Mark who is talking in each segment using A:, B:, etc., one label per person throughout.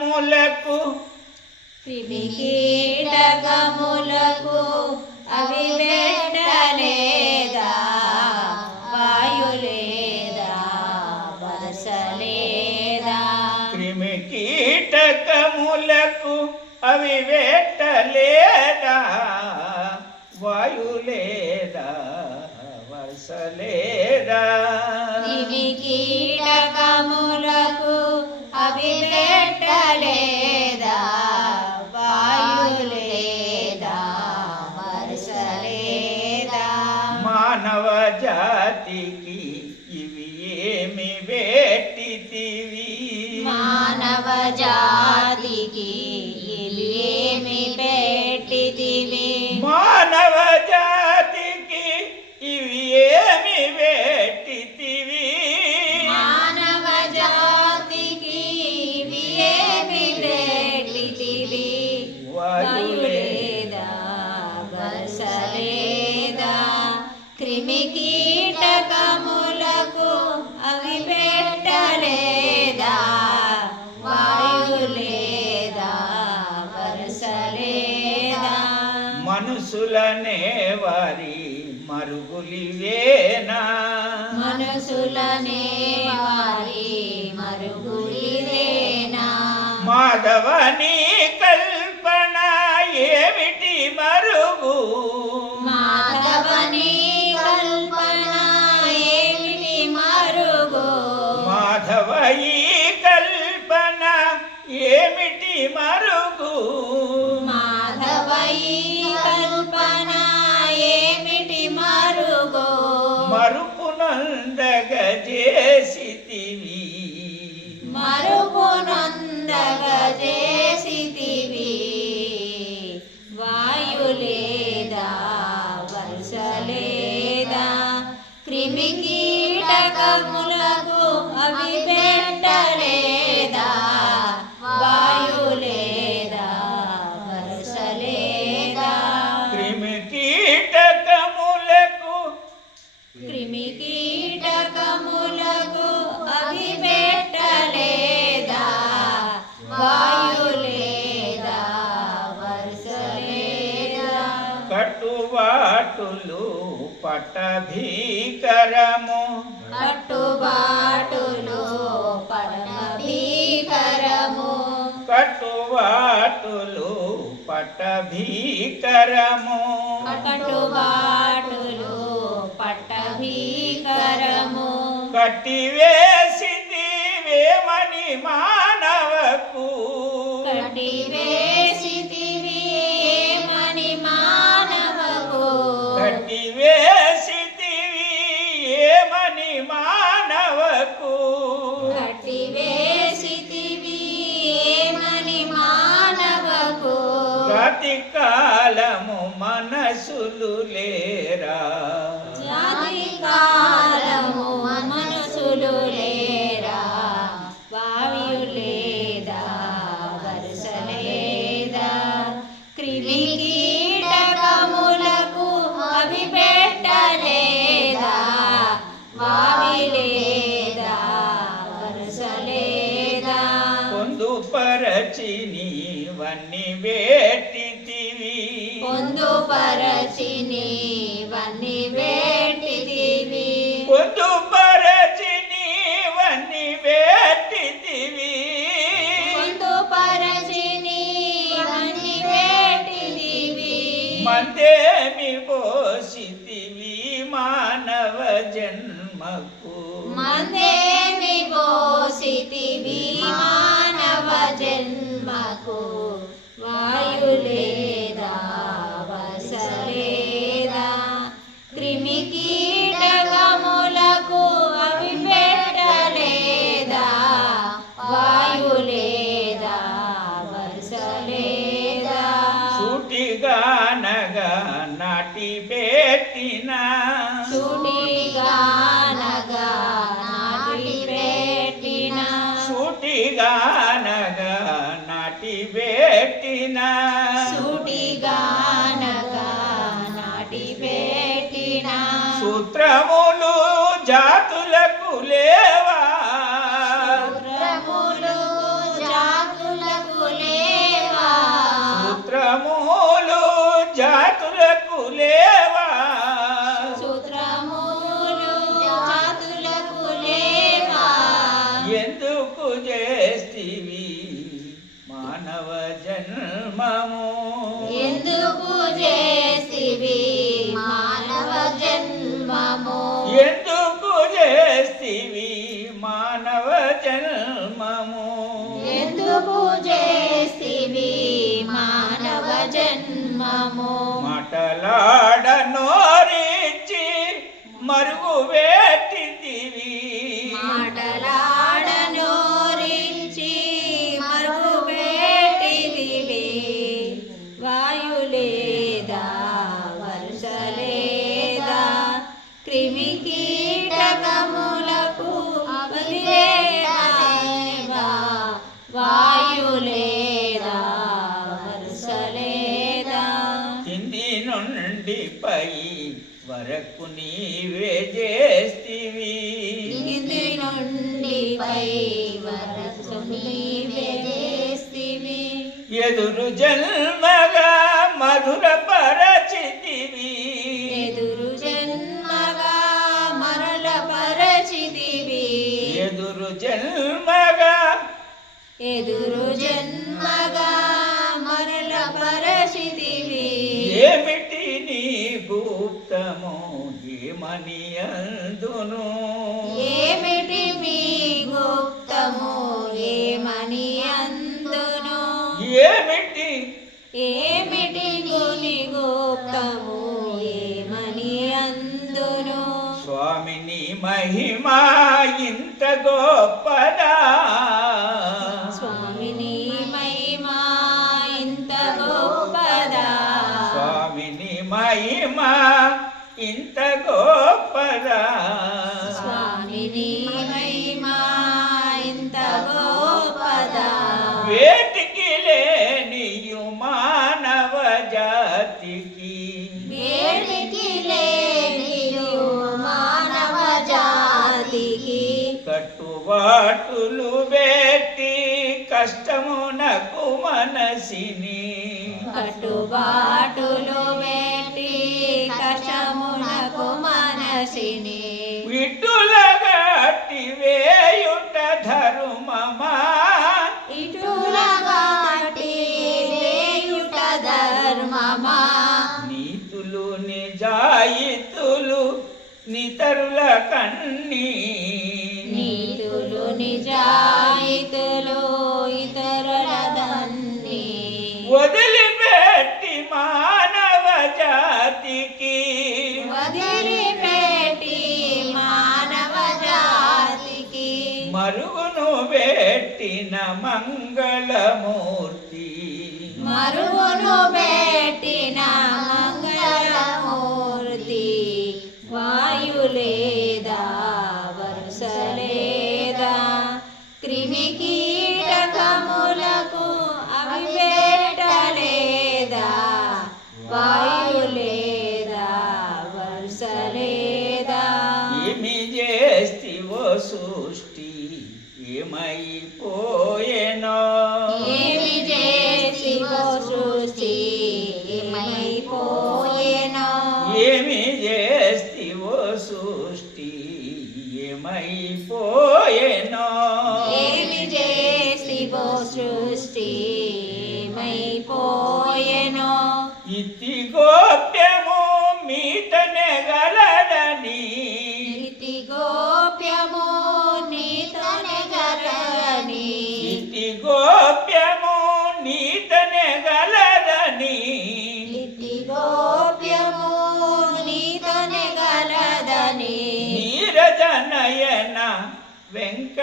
A: కీటకములకు
B: క్రిమి కీటకములకు అవి పెట్టలేదా వాయులేదా? వరసలేదా
A: క్రిమి కీటకములకు అవి వేటలేదా వాయులేదా? వర్షలేదా
B: క్రిమి కీటకములకు అవి పెట్టలేదా వాయులేదా? వరసలేదా
A: మానవ జాతికి ఇవి ఏమి వేటితివి?
B: మానవ జాతికి క్రిమి కీటకములకు అవి పెట్టలేదా వాయులేదా వర్షలేదా
A: మనుషులనే వారి మరుగులివేనా?
B: మనసులనే వారి మరుగులిదేనా
A: మాధవని
B: క్రిమి కీటకములకు అవి
A: పట్టభీకరము.
B: కట్టుబాటులు పరమ భీకరము
A: కట్టుబాటులు పట్టభీకరము.
B: కట్టుబాటులు పట్ట భీకరము
A: కట్టివేసింది వేమని మానవకు.
B: కటి
A: జాతి కాలము మనసులు లేరా?
B: జాతి కాలము మనసులు లేరా? లేవా?
A: సూత్రములు జాతులకు లేవా?
B: ఎందుకు చేస్తివి
A: మానవ జన్మము?
B: ఎందుకు చేస్తివి మానవ జన్మము?
A: ఎందుకు చేస్తివి మానవ జన్మము.
B: ఎందుకు చేసివి మానవ జన్మము.
A: మాటలాడ నోరించి మరుగు నుండి పై వరకు నీవే చేస్తివి.
B: కింది నుండి పై వరకు నీవే చేస్తివి.
A: ఎదురు జన్మగా మధుర పరచితివి
B: ఎదురు జన్మగా మరల పరచితివి
A: ఎదురు జన్మగా
B: ఎదురు జన్మగా మరల పరచితివి
A: ఏమిటి ఏమని అందును
B: ఏమిటి మీ గుప్తము ఏమని అందును
A: ఏమిటి?
B: ఏమిటి గుని గుప్తము ఏమని అందును
A: స్వామిని మహిమా ఇంత గొప్పదా? వేటికి లేనియు మానవ జాతికి.
B: వేడికి లేనియు మానవ జాతికి.
A: కట్టుబాటులు పెట్టి కష్టమునకు మనసిని.
B: కట్టుబాటులు పెట్టి కషమునకు మనసిని.
A: విట్టుల గట్టి వేయుట ధర్మమా నిజాయితులు నితరుల కన్నీ
B: నీతులు నిజాయితులు ఇతరుల దన్ని.
A: వదిలిపెట్టి మానవ జాతికి.
B: వదిలిపెట్టి మానవ జాతికి.
A: మరుగును పెట్టిన మంగళమూర్తి.
B: మరుగును పెట్టిన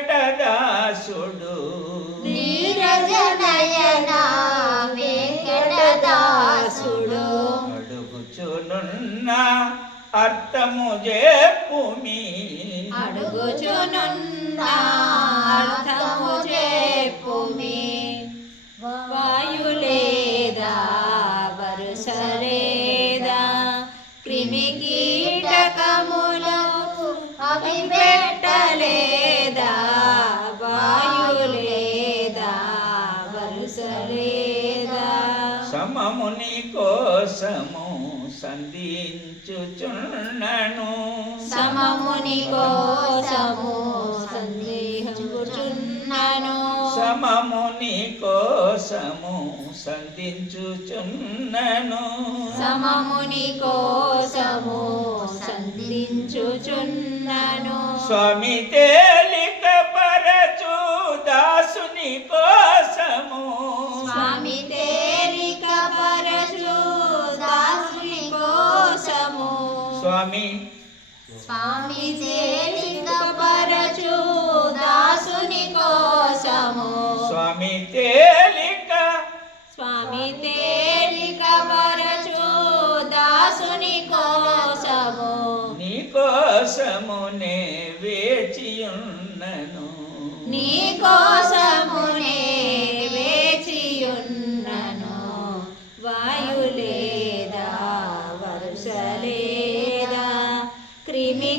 A: వెంకటదాసుడు
B: నీరజనయన వెంకటదాసుడు
A: అడుగుచునున్న అర్థము చెప్పుమి
B: అడుగుచునున్న అర్థము చెప్పుమి
A: సమముని కోసము సంధించుచున్నను.
B: సమముని కోసము సందేహం కూర్చున్నాను
A: సమము నీ కోసము సంధించుచున్నను.
B: సమముని కోసము సంధించుచున్నను.
A: స్వామి తేలిక పరచు దాసుని కోసము
B: స్వామి.
A: స్వామి
B: పరచు దాసుని కోసము.
A: స్వామి తేలిక.
B: స్వామి తేలిక పరచు దాసుని కోసము.
A: నీ కోసము నే వేచియున్నను
B: నీ కోసమునే వేచియున్నను వాయులేదా వరుసలేదా క్రిమి